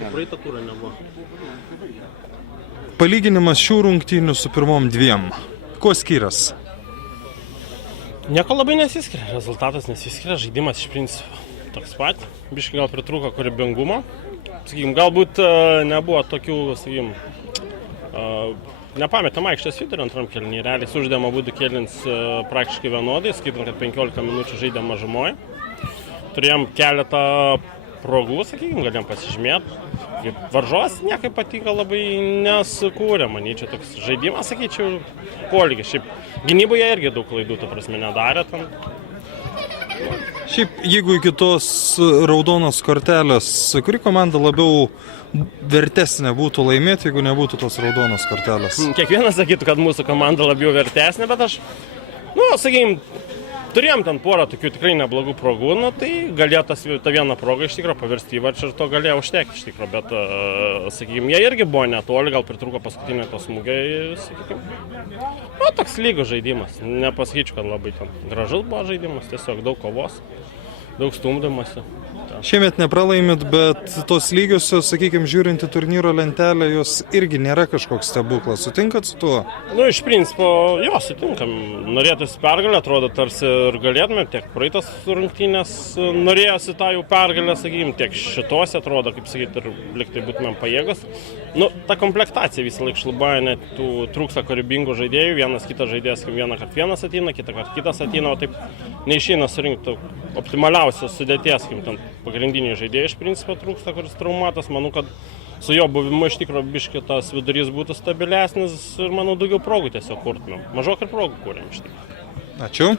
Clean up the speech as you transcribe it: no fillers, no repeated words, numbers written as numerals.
Praeitą turą nebuvo. Palyginimas šių rungtynių su pirmom dviem. Kuo skiriasi? Nieko labai nesiskiria, rezultatas nesiskiria, žaidimas iš principo toks pat. Biškai gal pritrūko kūrybingumo. Sakykim, galbūt nebuvo tokių, sakykim, nepametėm aikštės vidurio antram kėlinį. Realiai sužaidėm abudu kėlins praktiškai vienodai, skaitant, kad 15 minučių žaidėm mažumoje. Turėjom keletą progų, sakykim, galėjom pasižymėti. Varžos niekaip patinka labai nesukūrė, manyčiau, toks žaidimas, sakyčiau, polygis. Šiaip gynyboje irgi daug klaidų, ta prasme, nedarė tam. Šiaip, jeigu iki tos raudonos kortelės, kuri komanda labiau vertesnė būtų laimėti, jeigu nebūtų tos raudonos kortelės? Kiekvienas sakytų, kad mūsų komanda labiau vertesnė, bet aš, sakykim, turėjom ten porą tokių tikrai neblogų progų, tai galėjo tą vieną progą iš tikrųjų pavirsti įvarčių ir to galėjo užtekti iš tikrųjų, bet, sakykime, jie irgi buvo netoli, gal pritrūko paskutinį to smūgiai, sakykime. Toks lygus žaidimas, nepasakyčiau, kad labai ten gražus buvo žaidimas, tiesiog daug kovos, daug stumdymasi. Šiemet nepralaimit, bet tos lygiosios, sakykime, žiūrint į turnyro lentelę, jos irgi nėra kažkoks stebuklas. Sutinkat su tuo? Iš principo, jo, sutinkam. Norėtųsi pergalę, atrodo, tarsi ir galėtume, tiek praeitas rungtynės norėjosi tą jau pergalę, sakykime, tiek šitos atrodo, kaip sakyti, ir liktai būtumėm pajėgus. Ta komplektacija visą laiką šlubuoja, net trūksta kūrybingų žaidėjų, vienas kitas žaidėjas, vieną kart vienas ateina, kitą kart kitas ateina, o taip neišeina surinkti optimaliausios sudėties, kaip ten pagrindiniai žaidėjai iš principo trūksta, kuris traumatas. Manau, kad su jo buvimu iš tikrųjų biškį tas vidurys būtų stabilesnis ir, manau, daugiau progų tiesiog kurtumėm. Mažok ir progų kūrėm iš tikrųjų. Ačiū.